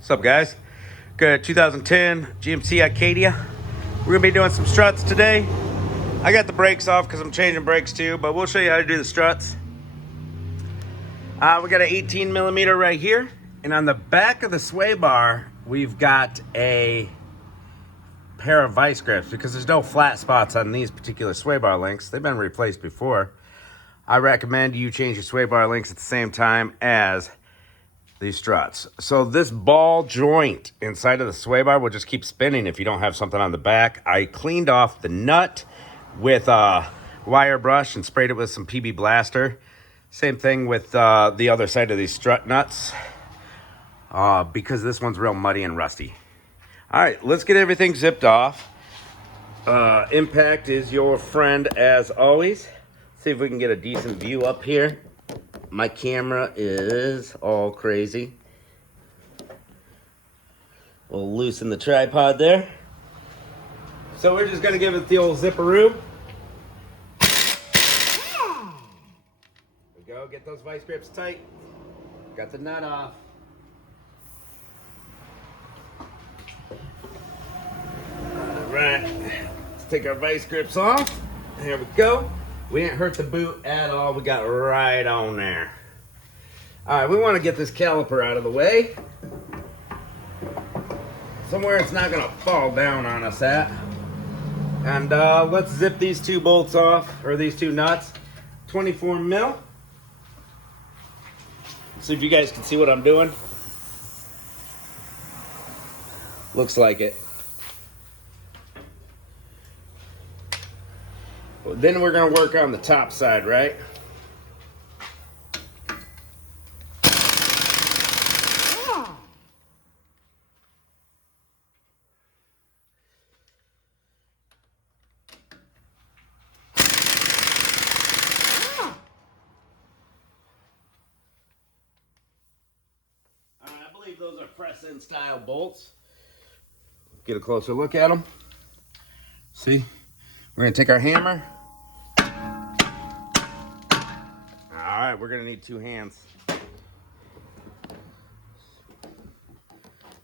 What's up, guys? Good 2010 GMC Acadia. We're gonna be doing some struts today. I got the brakes off because I'm changing brakes too, but we'll show you how to do the struts. We got an 18 millimeter right here, and on the back of the sway bar, we've got a pair of vice grips because there's no flat spots on these particular sway bar links. They've been replaced before. I recommend you change your sway bar links at the same time as these struts. So this ball joint inside of the sway bar will just keep spinning if you don't have something on the back. I cleaned off the nut with a wire brush and sprayed it with some PB Blaster. Same thing with the other side of these strut nuts because this one's real muddy and rusty. All right, let's get everything zipped off. Impact is your friend as always. See if we can get a decent view up here. My camera is all crazy. We'll loosen the tripod there. So we're just gonna give it the old zipperoo. There we go, get those vice grips tight. Got the nut off. All right, let's take our vice grips off. There we go. We didn't hurt the boot at all. We got right on there. All right, we want to get this caliper out of the way. Somewhere it's not going to fall down on us at. And let's zip these two bolts off, or these two nuts. 24 mil. See if you guys can see what I'm doing. Looks like it. Then we're going to work on the top side, right? I believe those are press-in style bolts. Get a closer look at them. See? We're going to take our hammer. All right, we're going to need two hands.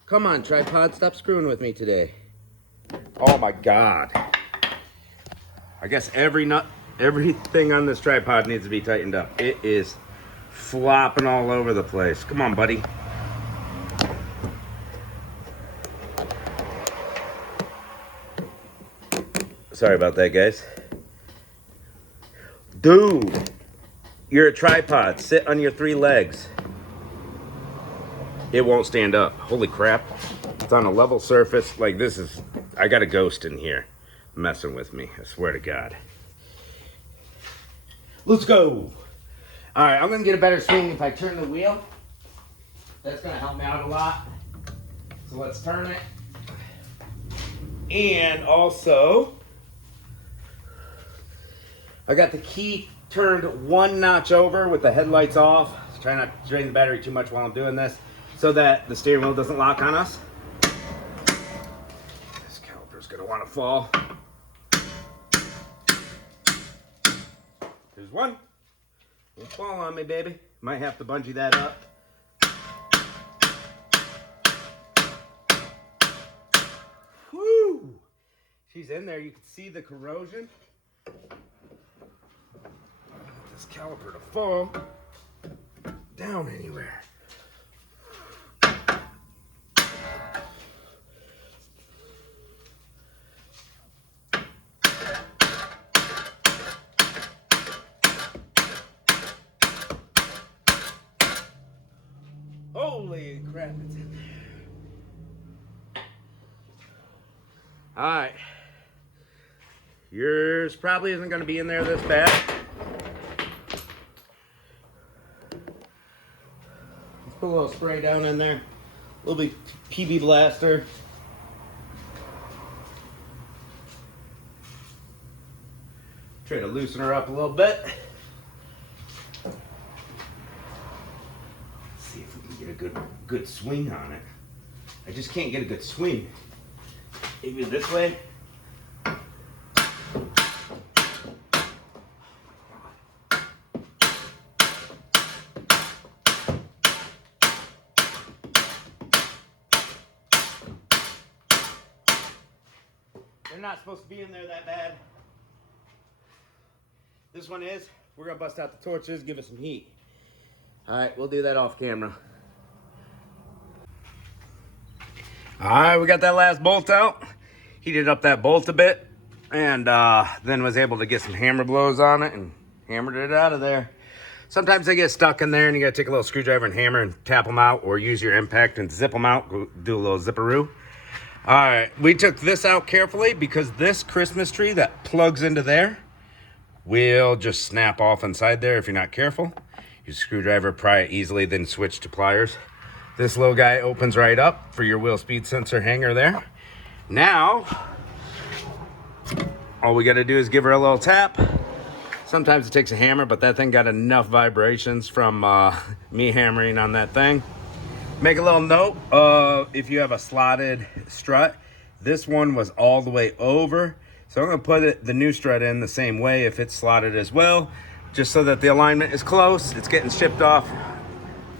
Come on, tripod, stop screwing with me today. Oh my God. I guess everything on this tripod needs to be tightened up. It is flopping all over the place. Come on, buddy. Sorry about that, guys. Dude, you're a tripod. Sit on your three legs. It won't stand up. Holy crap. It's on a level surface. Like this is, I got a ghost in here messing with me. I swear to God. Let's go. All right, I'm gonna get a better swing if I turn the wheel. That's gonna help me out a lot. So let's turn it. And also, I got the key turned one notch over with the headlights off. Try not to drain the battery too much while I'm doing this so that the steering wheel doesn't lock on us. This caliper's gonna want to fall. There's one. Won't fall on me, baby. Might have to bungee that up. Woo! She's in there. You can see the corrosion. This caliper to fall down anywhere. Holy crap, it's in there. All right. Yours probably isn't going to be in there this bad. Put a little spray down in there, a little bit PB Blaster. Try to loosen her up a little bit. Let's see if we can get a good swing on it. I just can't get a good swing. Maybe this way. They're not supposed to be in there that bad. This one is. We're gonna bust out the torches, give it some heat. All right, we'll do that off camera. All right, we got that last bolt out. Heated up that bolt a bit, and then was able to get some hammer blows on it and hammered it out of there. Sometimes they get stuck in there and you gotta take a little screwdriver and hammer and tap them out, or use your impact and zip them out, do a little zipperoo. All right, we took this out carefully because this Christmas tree that plugs into there will just snap off inside there if you're not careful. Use a screwdriver, pry it easily, then switch to pliers. This little guy opens right up for your wheel speed sensor hanger there. Now, all we gotta do is give her a little tap. Sometimes it takes a hammer, but that thing got enough vibrations from me hammering on that thing. Make a little note, if you have a slotted strut, this one was all the way over. So I'm gonna put the new strut in the same way if it's slotted as well, just so that the alignment is close. It's getting shipped off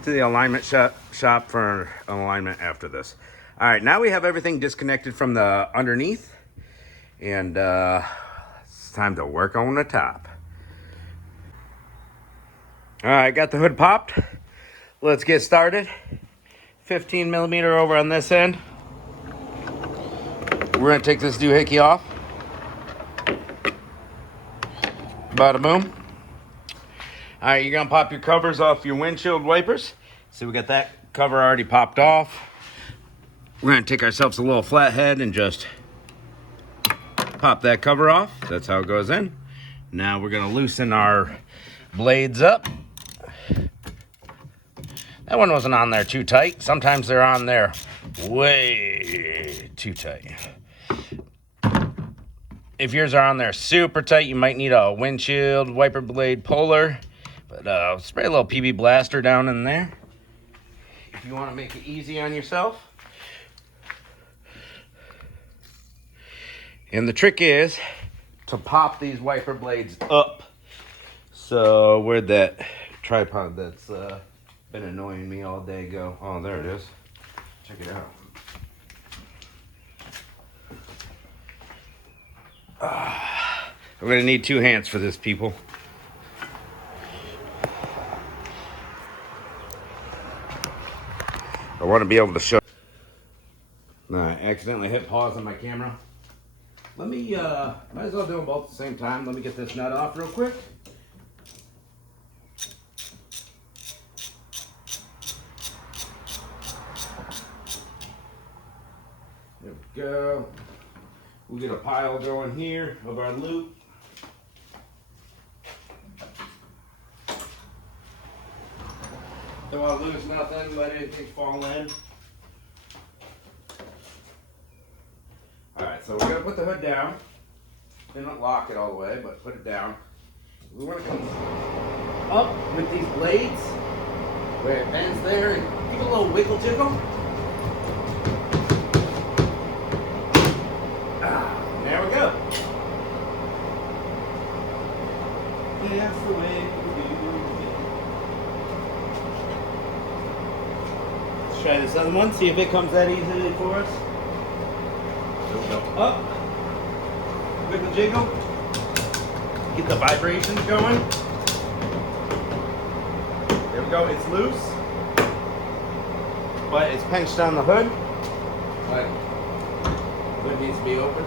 to the alignment shop for an alignment after this. All right, now we have everything disconnected from the underneath, and it's time to work on the top. All right, got the hood popped. Let's get started. 15 millimeter over on this end. We're gonna take this doohickey off. Bada boom. All right, you're gonna pop your covers off your windshield wipers. See, we got that cover already popped off. We're gonna take ourselves a little flathead and just pop that cover off. That's how it goes in. Now we're gonna loosen our blades up. That one wasn't on there too tight. Sometimes they're on there way too tight. If yours are on there super tight, you might need a windshield wiper blade puller. But spray a little PB blaster down in there if you want to make it easy on yourself. And the trick is to pop these wiper blades up. So where'd that tripod that's been annoying me all day go? Oh, there it is. Check it out. We're gonna need 2 hands for this, people. I want to be able to show. I accidentally hit pause on my camera. Let me, might as well do them both at the same time. Let me get this nut off real quick. There we go. We'll get a pile going here of our loop. Don't want to lose nothing, let anything fall in. Alright, so we're going to put the hood down. Don't lock it all the way, but put it down. We want to come up with these blades where it bends there and give it a little wiggle jiggle. There we go. That's the way we do it. Let's try this other one, see if it comes that easily for us. So we go up, wiggle jiggle, get the vibrations going. There we go, it's loose, but it's pinched on the hood. Like, the hood needs to be open.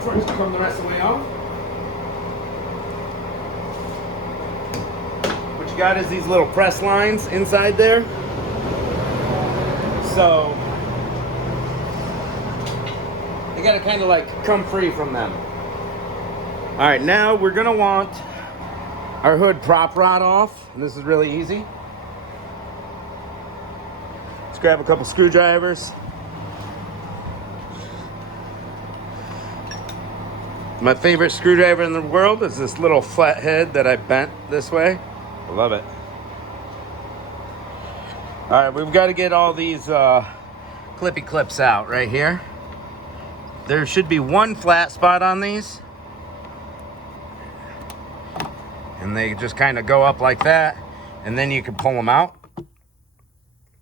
Before it come the rest of the way off. What you got is these little press lines inside there. So you gotta kind of like come free from them. All right, now we're gonna want our hood prop rod off, and this is really easy. Let's grab a couple screwdrivers. My favorite screwdriver in the world is this little flathead that I bent this way. I love it. All right, we've got to get all these clippy clips out right here. There should be one flat spot on these. And they just kind of go up like that. And then you can pull them out.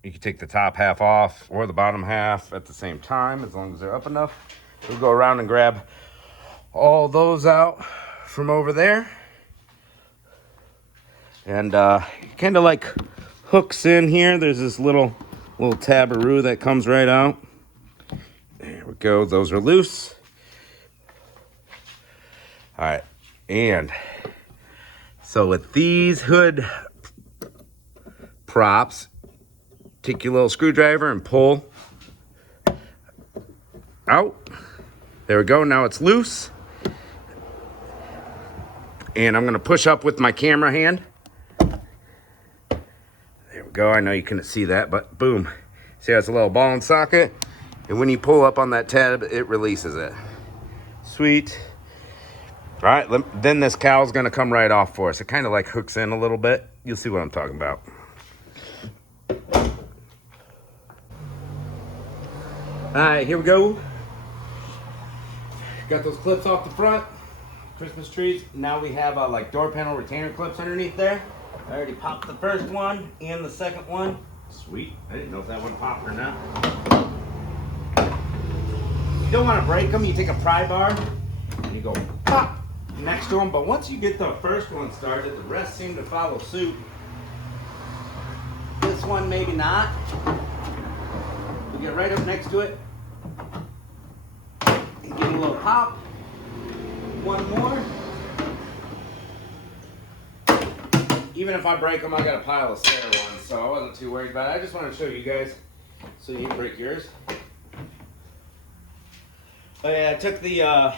You can take the top half off or the bottom half at the same time, as long as they're up enough. We'll go around and grab all those out from over there. And kind of like hooks in here. There's this little tabaroo that comes right out. There we go. Those are loose. All right. And so with these hood props, take your little screwdriver and pull out. There we go. Now it's loose. And I'm going to push up with my camera hand. There we go. I know you couldn't see that, but boom. See how it's a little ball and socket? And when you pull up on that tab, it releases it. Sweet. All right, then this cowl's going to come right off for us. It kind of like hooks in a little bit. You'll see what I'm talking about. All right, here we go. Got those clips off the front. Christmas trees. Now we have like door panel retainer clips underneath there. I already popped the first one and the second one. Sweet. I didn't know if that one popped or not. You don't want to break them. You take a pry bar and you go pop next to them. But once you get the first one started, the rest seem to follow suit. This one maybe not. We get right up next to it and give it a little pop. One more. Even if I break them, I got a pile of spare ones, so I wasn't too worried about it. I just wanted to show you guys so you can break yours. But yeah, I took the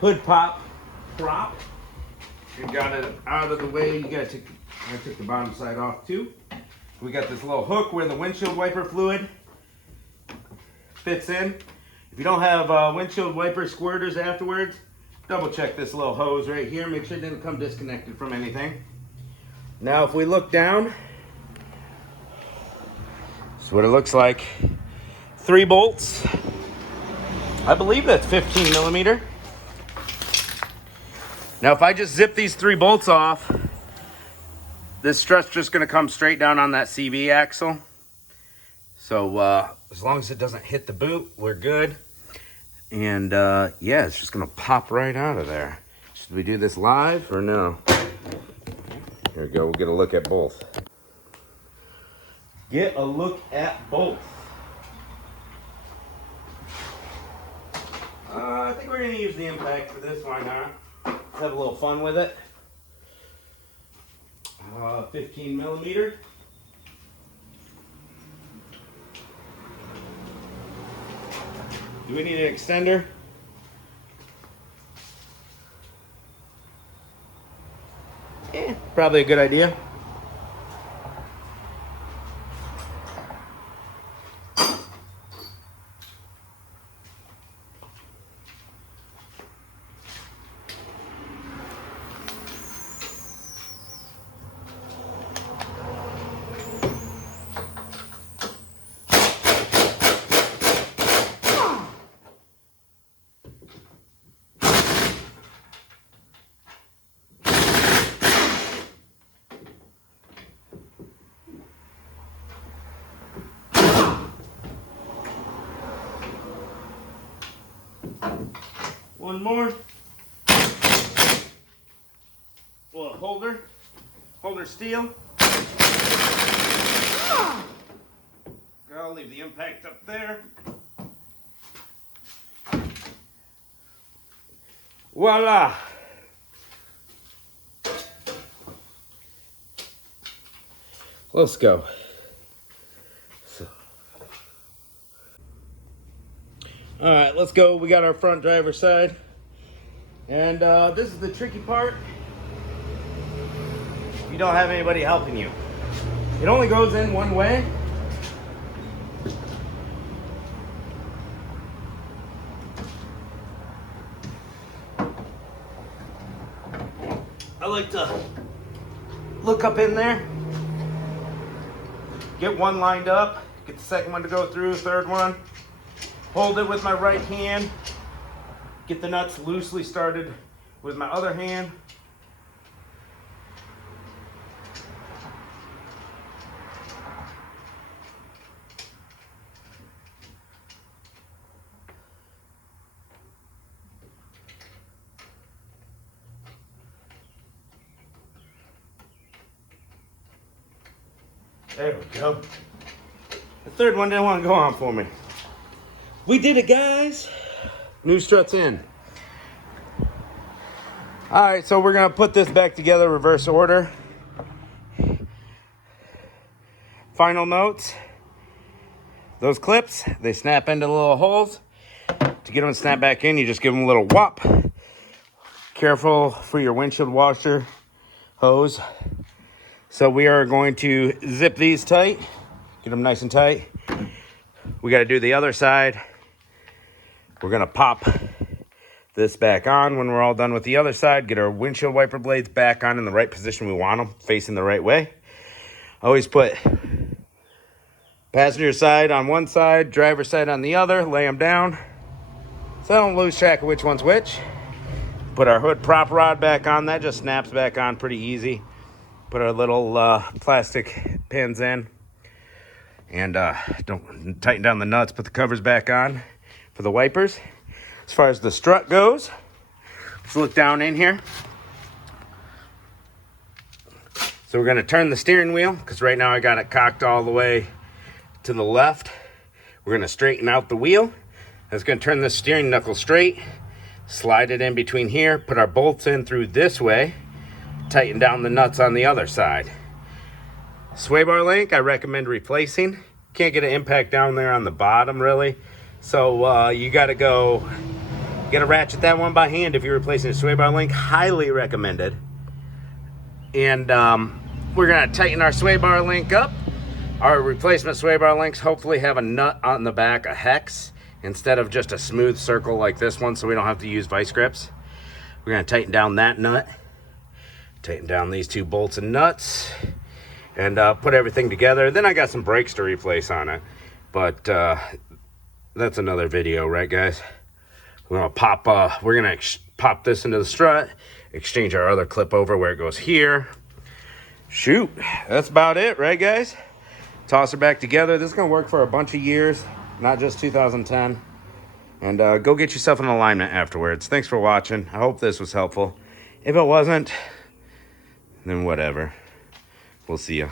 hood prop and got it out of the way. I took the bottom side off too. We got this little hook where the windshield wiper fluid fits in. If you don't have windshield wiper squirters afterwards, double check this little hose right here. Make sure it didn't come disconnected from anything. Now if we look down, this is what it looks like. 3 bolts. I believe that's 15 millimeter. Now if I just zip these 3 bolts off, this strut's just going to come straight down on that CV axle. So as long as it doesn't hit the boot, we're good. And yeah, it's just going to pop right out of there. Should we do this live or no? Here we go. We'll get a look at both. Get a look at both. I think we're going to use the impact for this. Why not? Let's have a little fun with it. 15 millimeter. Do we need an extender? Yeah, probably a good idea. One more. Well, holder steel. I'll leave the impact up there. Voila. Let's go. All right, let's go. We got our front driver's side. And this is the tricky part. You don't have anybody helping you. It only goes in one way. I like to look up in there, get one lined up, get the second one to go through, third one. Hold it with my right hand. Get the nuts loosely started with my other hand. There we go. The third one didn't want to go on for me. We did it, guys. New struts in. All right, so we're gonna put this back together, reverse order. Final notes. Those clips, they snap into the little holes. To get them to snap back in, you just give them a little whop. Careful for your windshield washer hose. So we are going to zip these tight, get them nice and tight. We got to do the other side. We're gonna pop this back on when we're all done with the other side. Get our windshield wiper blades back on in the right position we want them, facing the right way. Always put passenger side on one side, driver side on the other, lay them down so I don't lose track of which one's which. Put our hood prop rod back on. That just snaps back on pretty easy. Put our little plastic pins in. And don't tighten down the nuts. Put the covers back on for the wipers. As far as the strut goes, let's look down in here. So we're going to turn the steering wheel, because right now I got it cocked all the way to the left. We're going to straighten out the wheel. That's going to turn the steering knuckle straight. Slide it in between here. Put our bolts in through this way. Tighten down the nuts on the other side. Sway bar link, I recommend replacing. Can't get an impact down there on the bottom, really. So you got to ratchet that one by hand if you're replacing a sway bar link. Highly recommended. And we're going to tighten our sway bar link up. Our replacement sway bar links hopefully have a nut on the back, a hex, instead of just a smooth circle like this one, so we don't have to use vice grips. We're going to tighten down that nut. Tighten down these two bolts and nuts. And put everything together. Then I got some brakes to replace on it. But that's another video, right, guys? We're gonna pop this into the strut, exchange our other clip over where it goes here. Shoot, that's about it, right, guys? Toss her back together. This is gonna work for a bunch of years, not just 2010. And go get yourself an alignment afterwards. Thanks for watching. I hope this was helpful. If it wasn't, then whatever. We'll see ya.